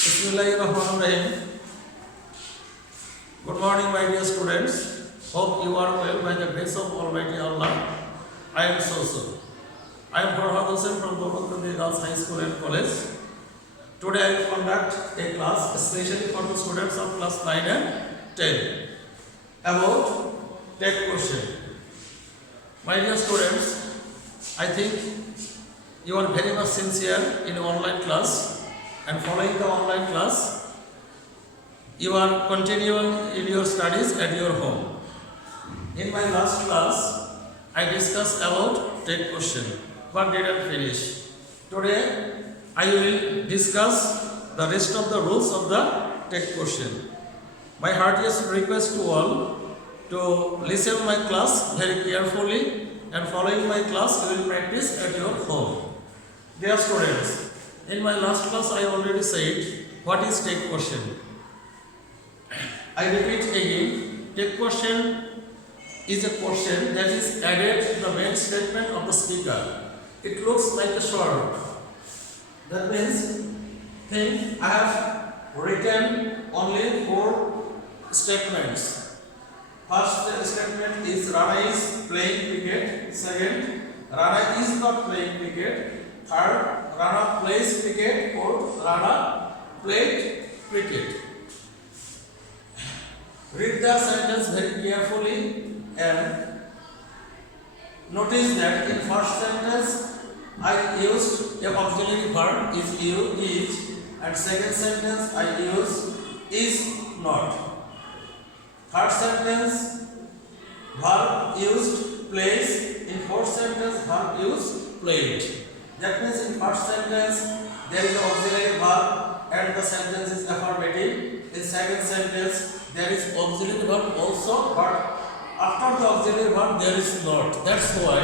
Bismillahirrahmanirrahim. Good morning, my dear students. Hope you are well by the grace of Almighty Allah. I am so. I am Farhad Hussain from Gopalpur Girls High School and College. Today I will conduct a class especially for the students of class 9 and 10 about tech question. My dear students, I think you are very much sincere in online class and following the online class. You are continuing in your studies at your home. In my last class, I discussed about tech question, but didn't finish. Today, I will discuss the rest of the rules of the tech question. My heartiest request to all to listen my class very carefully and following my class you will practice at your home. Dear students, in my last class I already said what is tech question. I repeat again, tech question is a question that is added to the main statement of the speaker. It looks like a short. That means, think I have written only 4 statements. First statement is Rana is playing cricket. Second, Rana is not playing cricket. Third, Rana plays cricket. Fourth, Rana played cricket. Read the sentence very carefully and notice that in first sentence I used a auxiliary verb is you, is, and second sentence I use is not. Third sentence verb used plays, in fourth sentence verb used played. That means in first sentence there is auxiliary verb and the sentence is affirmative. In second sentence there is auxiliary verb also, but after the auxiliary verb there is not. That's why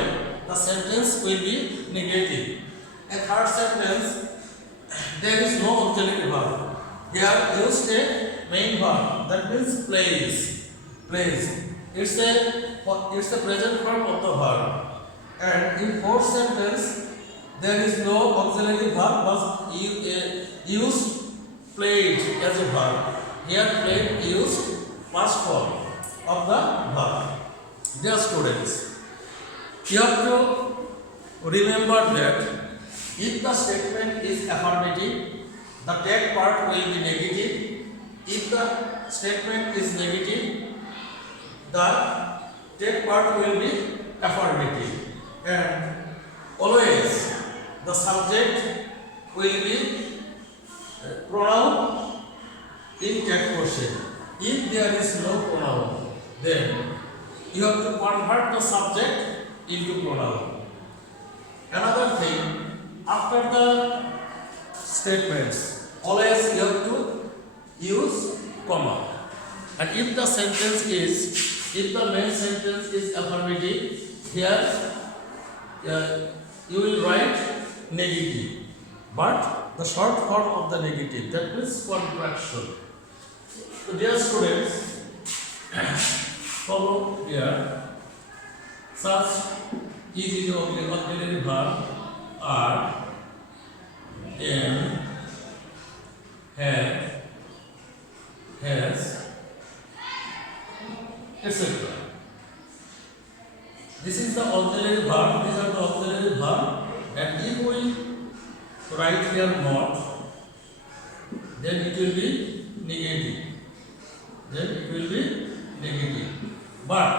the sentence will be negative. In third sentence there is no auxiliary verb. Here used a main verb, that means plays. It's a present form of the verb. And in fourth sentence there is no auxiliary verb but used played as a verb. Here played used past form of the verb. Dear students, you have to remember that if the statement is affirmative, the tag part will be negative. If the statement is negative, the tag part will be affirmative. And always the subject will be pronoun in tag question. If there is no pronoun, then you have to convert the subject into pronoun. Another thing, after the statements, always you have to use comma. And if the main sentence is affirmative, here you will write negative. But the short form of the negative, that means contraction. So dear students, follow here. Such easy auxiliary verb are am, have, has, etc. This is the auxiliary verb. These are the auxiliary verb. And if we write here not, then it will be negative. But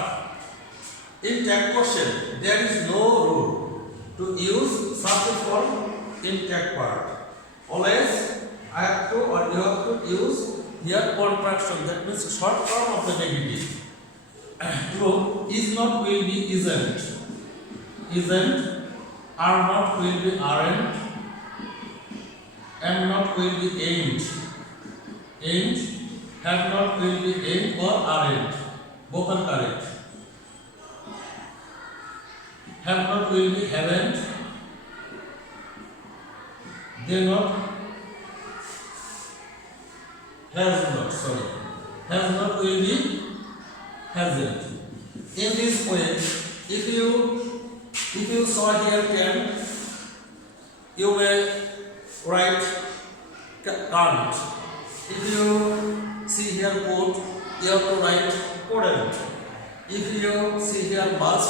in tag question, there is no rule to use subject form in tag part. Always I have to or you have to use here contraction, that means short form of the negative. True, is not will be isn't, are not will be aren't, am not will be ain't, have not will be ain't or aren't. Both are correct. Have not will be haven't, they not, has not will be hasn't. In this way, if you saw here can, you may write can't. If you see here put, you have to write couldn't. If you see here must,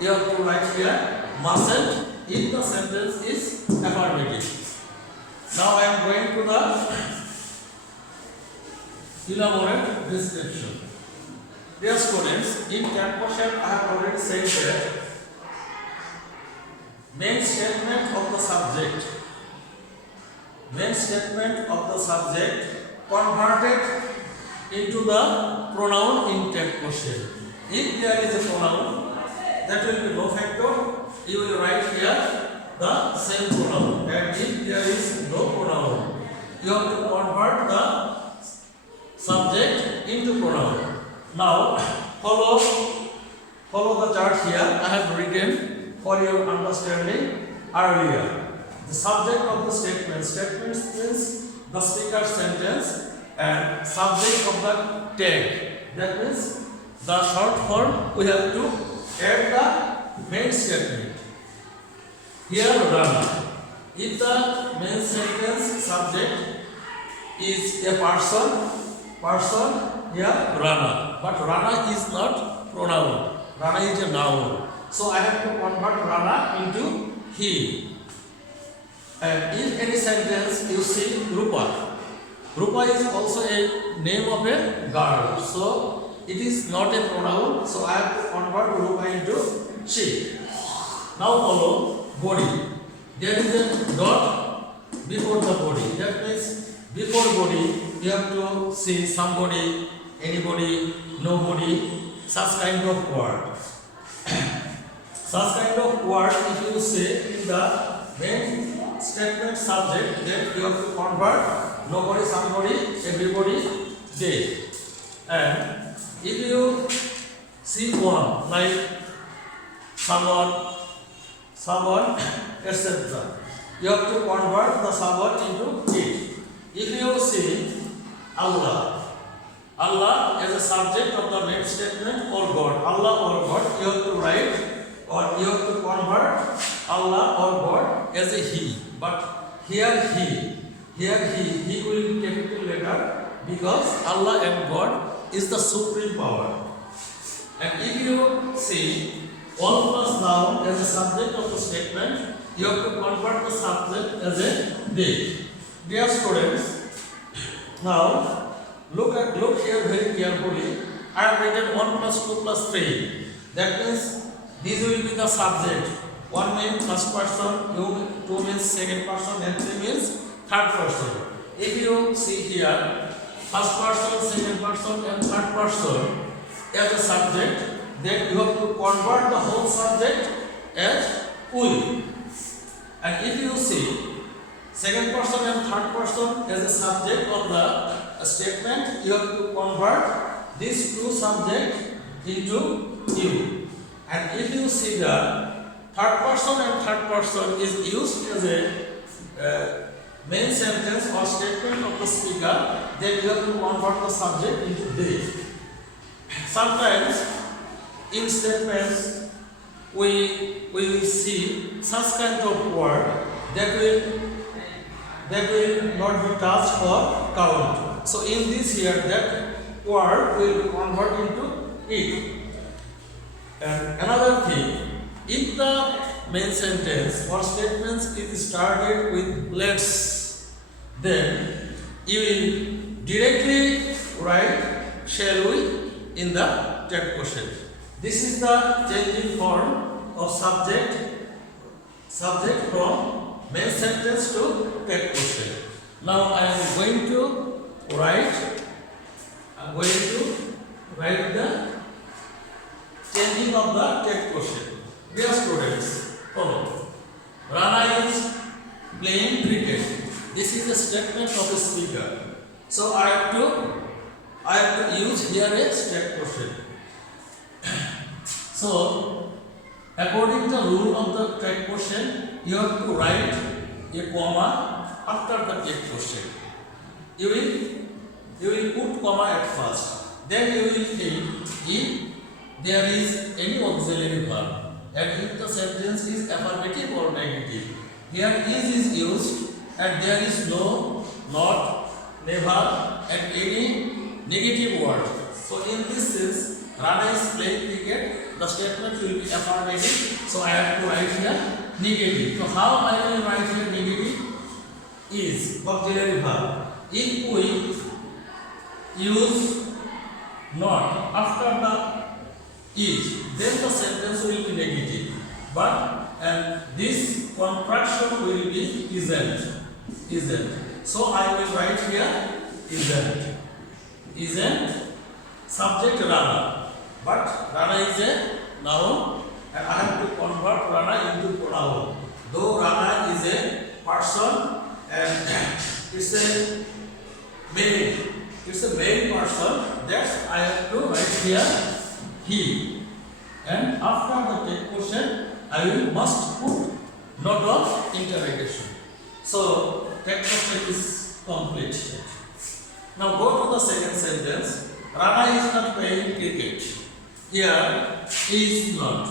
you have to write here mustn't if the sentence is affirmative. Now I am going to the elaborate description. Dear students, in that question I have already said that main statement of the subject converted into the pronoun in that question. If there is a pronoun, that will be no factor. You will write here the same pronoun. And if there is no pronoun, you have to convert the subject into pronoun. Now follow the chart here. I have written for your understanding earlier. The subject of the statement. Statement means the speaker's sentence, and subject of the tag. That means the short form. We have to add the main statement. Here Rana. If the main sentence subject is a person here Rana. But Rana is not pronoun. Rana is a noun. So I have to convert Rana into he. And in any sentence you see Rupa. Rupa is also a name of a girl. So it is not a pronoun. So I have to convert Rupa into she. Now follow body. There is a dot before the body. That means before body you have to see somebody, anybody, nobody, such kind of word. Such kind of word if you say in the main statement subject, then you have to convert nobody, somebody, everybody, they. And if you see one like someone, etc., you have to convert the someone into it. If you see Allah as a subject of the main statement or God, Allah or God, you have to write or you have to convert Allah or God as a he. But here he will be capital letter because Allah and God is the supreme power. And if you see all plus noun as a subject of the statement, you have to convert the subject as a they. Dear students, now look here very carefully. I have written 1 plus 2 plus 3. That means this will be the subject. 1 means first person, 2 means second person, and 3 means third person. If you see here, first person, second person, and third person as a subject, then you have to convert the whole subject as we. And if you see second person and third person as a subject of the statement, you have to convert these two subjects into you. And if you see the third person and third person is used as a main sentence or statement of the speaker, then you have to convert the subject into they. Sometimes in statements we will see such kind of word that will not be touched or count. So in this here, that word will be converted into it. And another thing, if the main sentence or statements is started with let's, then you will directly write shall we in the text question. This is the changing form of subject from main sentence to text question. Now I am going to write the changing of the text question. Dear students, follow. Rana is playing cricket. This is a statement of a speaker. So I have to use here a text question. So according to the rule of the text question, you have to write a comma after the text question. You will put comma at first. Then you will think if there is any auxiliary verb and if the sentence is affirmative or negative. Here is used and there is no, not, never, and any negative word. So in this sense, Rana is playing cricket. The statement will be affirmative. So I have to write here negative. So how I will write here negative? Is auxiliary verb. If we use not after the is, then the sentence will be negative. But and this contraction will be isn't. So I will write here isn't subject Rana, but Rana is a noun and I have to convert Rana into pronoun. Though Rana is a person and it's a male person, that's I have to write here he. And after the take question, I will must put note of interrogation. So take question is complete. Now go to the second sentence. Rana is not playing cricket. Here is not.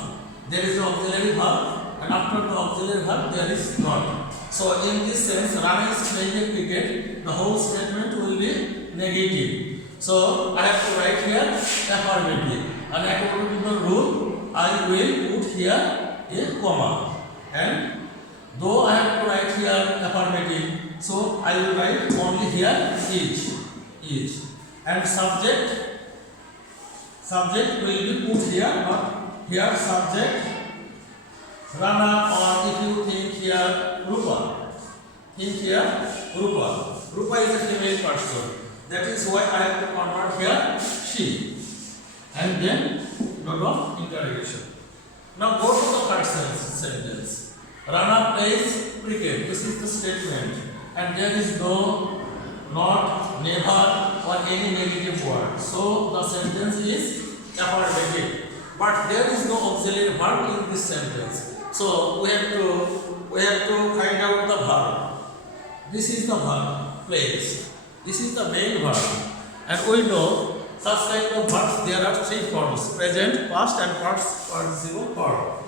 There is no auxiliary verb, and after the auxiliary verb there is not. So in this sense, Rana is playing cricket. The whole statement will be negative. So I have to write here affirmative. And according to the rule, I will put here a comma. And though I have to write here affirmative, so I will write only here is. And subject will be put here, but here subject Rana, or if you think here Rupa. Think here Rupa. Rupa is a female person. That is why I have to convert here she. And then note of interrogation. Now go to the third sentence. Rana plays cricket. This is the statement. And there is no, not, never, or any negative word. So the sentence is affirmative. But there is no auxiliary verb in this sentence. So we have to find out the verb. This is the verb, plays. This is the main verb. And we know such kind of verbs, there are three forms: present, past, and past participle form.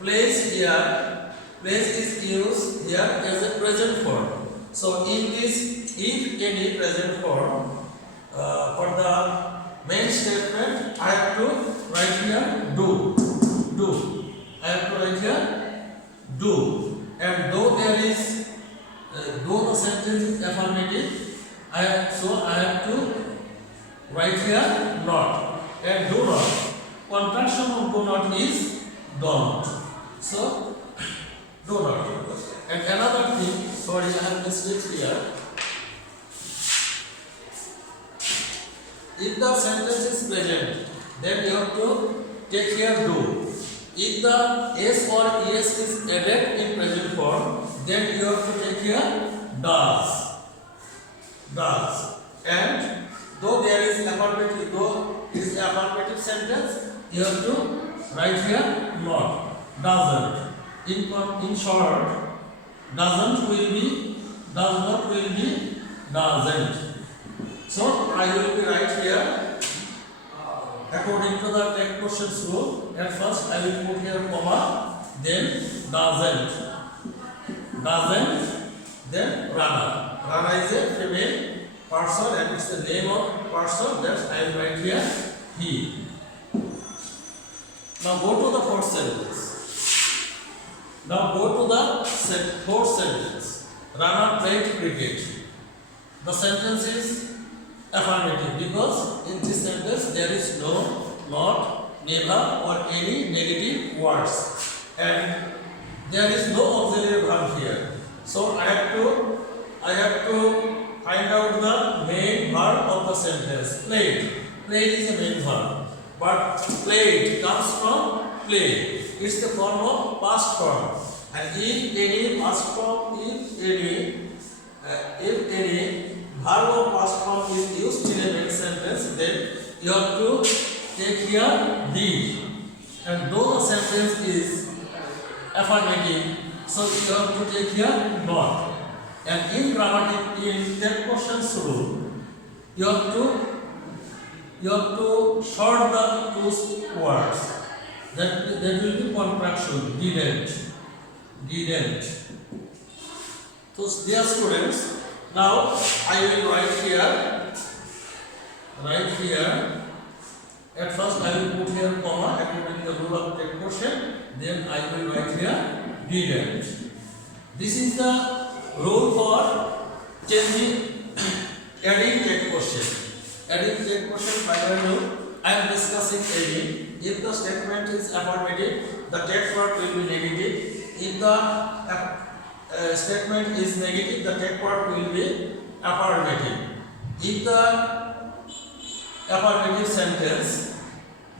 Plays here, plays is used here as a present form. So in this, if any present form, for the main statement, I have to write here do. I have to write here do. And though there is, though the sentence is affirmative, I have to write here not. And do not. Contraction of do not is don't. So do not. And another thing, sorry, I have missed it here. If the sentence is present, then you have to take here do. If the s or es is added in present form, then you have to take here does. And though there is affirmative, though it is affirmative sentence, you have to write here not. Doesn't. In short, doesn't will be, does not will be, doesn't. So I will be right here. According to the take questions rule, at first I will put here comma, then doesn't, then Rana. Rana is a female person and it's the name of person, that I will write here he. Now go to the fourth sentence. Fourth sentence. Rana played cricket. The sentence is affirmative because in this sentence there is no, not, never, or any negative words, and there is no auxiliary verb here. So I have to find out the main verb of the sentence. Played. Played is a main verb, but played comes from play. It's the form of past form, and if any past form, if any verb of past form is used in a main sentence, then you have to take here did. And though the sentence is affirmative, so you have to take here not. And in grammatic, in that questions rule, you have to short the two words. That will be contraction. Didn't. So dear students, now I will write here. At first I will put here comma according to the rule of text quotient. Then I will write here didn't. This is the rule for changing adding text quotient. Adding text quotient by the rule. I am discussing adding. If the statement is affirmative, the text word will be negative. If the statement is negative, the text word will be affirmative. If the affirmative sentence,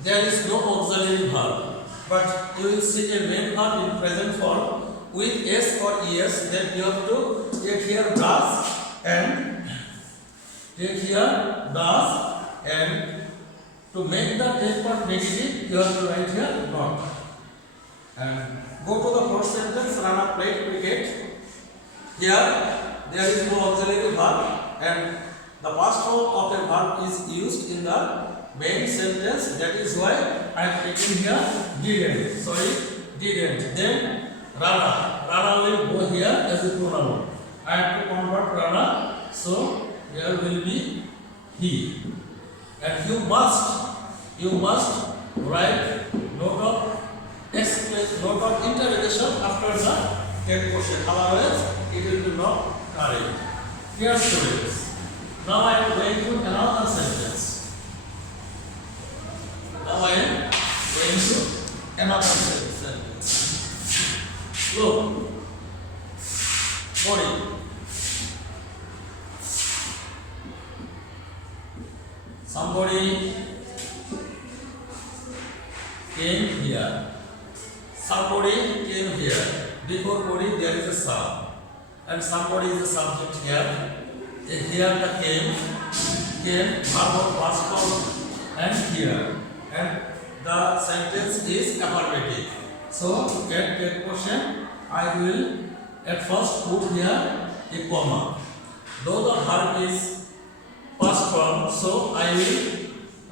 there is no auxiliary verb, but you will see a main verb in present form with s or es. Then you have to take here does and to make the text part negative, you have to write here not. And go to the fourth sentence. Rana played cricket. Here there is no auxiliary verb and the past form of a verb is used in the main sentence. That is why I am taking here didn't. Then Rana will go here as a pronoun. I have to convert Rana, so here will be he. And you must write note of interrogation after the text quotient. Otherwise, it will be not correct. Dear students, now I am going to another sentence. Look, body. Somebody came here. Before body there is a sub, and somebody is the subject here. Here the came verb of past form and here, and the sentence is affirmative. So to get text quotient, I will at first put here a comma. Though the verb is past form, so I will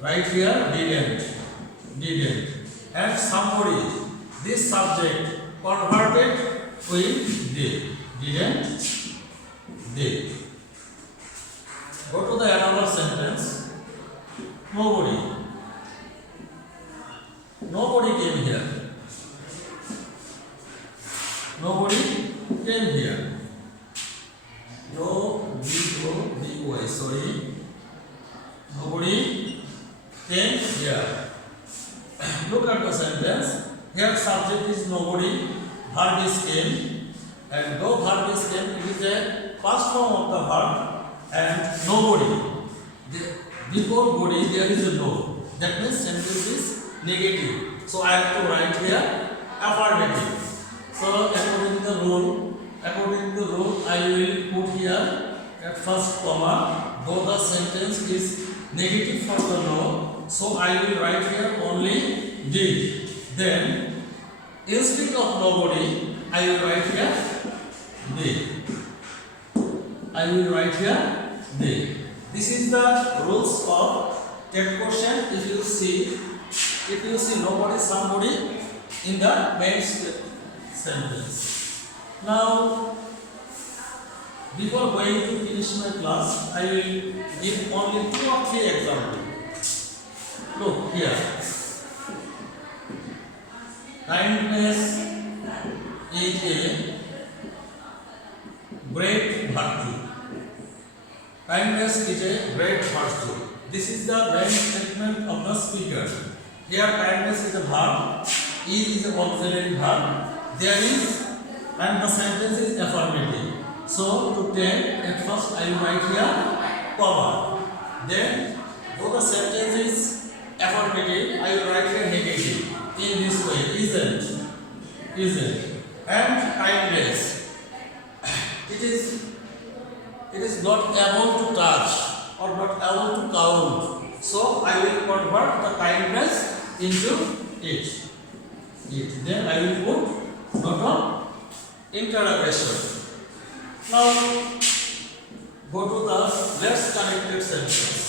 write here didn't, and somebody, this subject converted with didn't. Go to the another sentence. Nobody came here. Nobody came here. Nobody came here. Look at the sentence. Here subject is nobody, verb is came, and though verb is came, it is a past form of the verb, and nobody. Before body there is a no. That means sentence is negative. So I have to write here affirmative. So according to the rule, I will put here at first comma. Though the sentence is negative for the no, so I will write here only did. Then instead of nobody, I will write here did. This is the rules of text quotient. If you see nobody, somebody in the main sentence. Now, before going to finish my class, I will give only 2 or 3 examples. Look here. Kindness is a great virtue. Kindness is a great virtue. This is the main statement of the speaker. Here kindness is a verb, is an auxiliary verb. There is, and the sentence is affirmative. So to take, at first I will write here comma. Then though the sentence is affirmative, I will write here negative. In this way, isn't. And kindness. It is not able to touch or not able to count. So I will convert the kindness into it. Then I will put note of interrogation. Now go to the less connected sentence.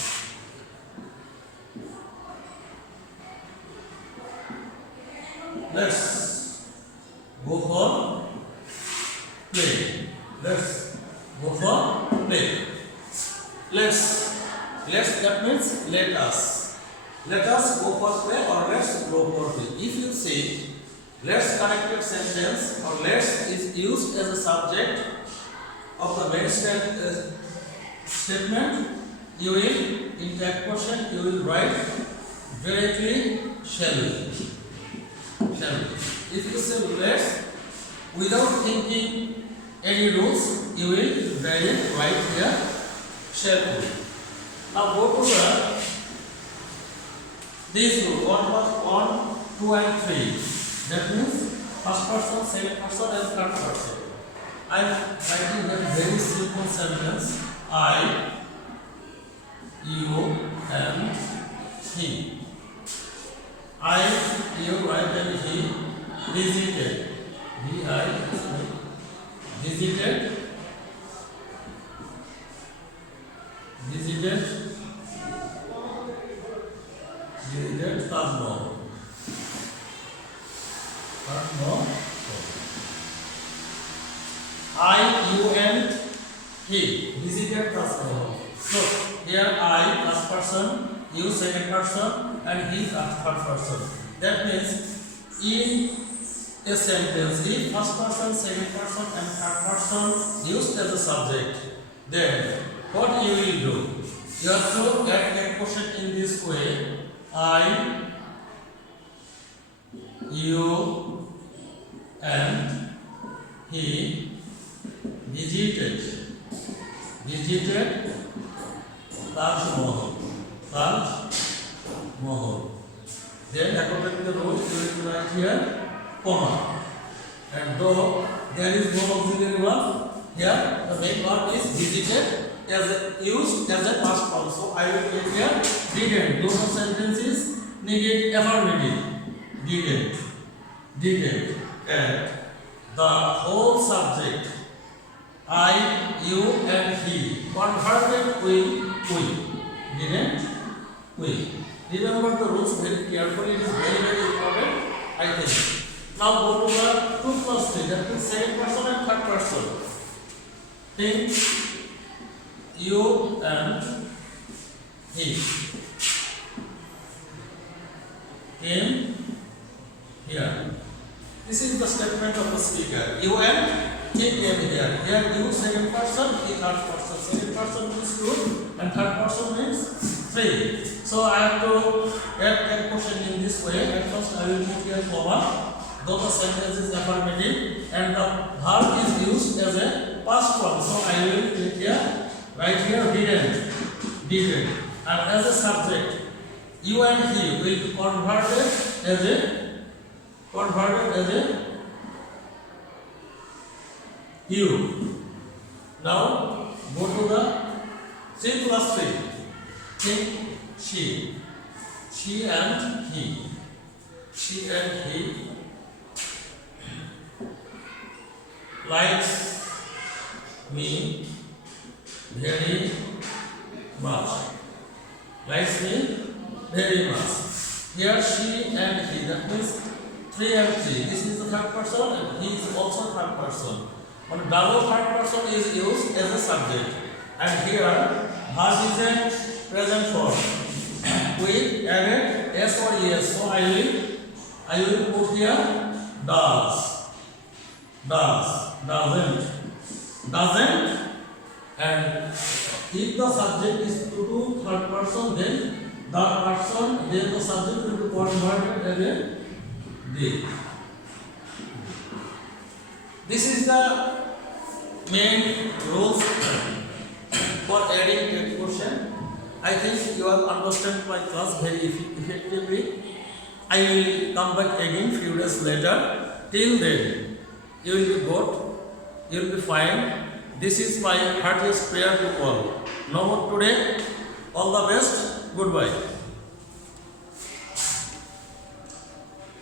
Let's go for play. Let's That means let us. Let us go for play or let's go for play. If you say let's connected sentence or let's is used as a subject of the main statement, you will in that question you will write directly shall we. If you say let's without thinking any rules, you will directly write here shall we. Now go to this rule 1, 2 and 3. That means first person, second person and third person. I am writing a very simple sentence. I, you and he. I, you, right and he visited. Visited Taj Mahal. I, you and he visited Taj Mahal. So here I first person, you second person and he third person. That means in a sentence, if first person, second person and third person used as a subject, then what you will do? You have to get a question in this way. I, you and he visited Taj Mahal. Then according to the rules, you will write here comma. And though there is no auxiliary verb, here the main verb is visited used as a past form. So I will get here didn't. Those sentences negate affirmative. Didn't. And the whole subject I, you and he converted with we. Didn't we. Remember the rules very carefully. It is very important, I think. Now go to the 2 plus 3. That means second person and third person. Think you and he came here. This is the statement of the speaker. You and he came here. Here you second person, he third person. Second person means 2 and third person means 3. So I have to add a question in this way. At first I will put here comma. Though the sentence is affirmative and the verb is used as a past form. So I will take here, right here didn't. And as a subject, you and he will be converted as a you. Now go to the 3 plus 3. Think she and he. Likes me very much. Here she and he. That means 3 and 3. This is the third person and he is also third person. But double third person is used as a subject. And here verb is a present form. We added s or es. So I will put here doesn't, and if the subject is to third person, then the subject will be converted as a they. This is the main rules for adding a question. I think you have understood my class very effectively. I will come back again few days later. Till then, you will be good, you will be fine. This is my heartiest prayer to all. No more today. All the best. Goodbye.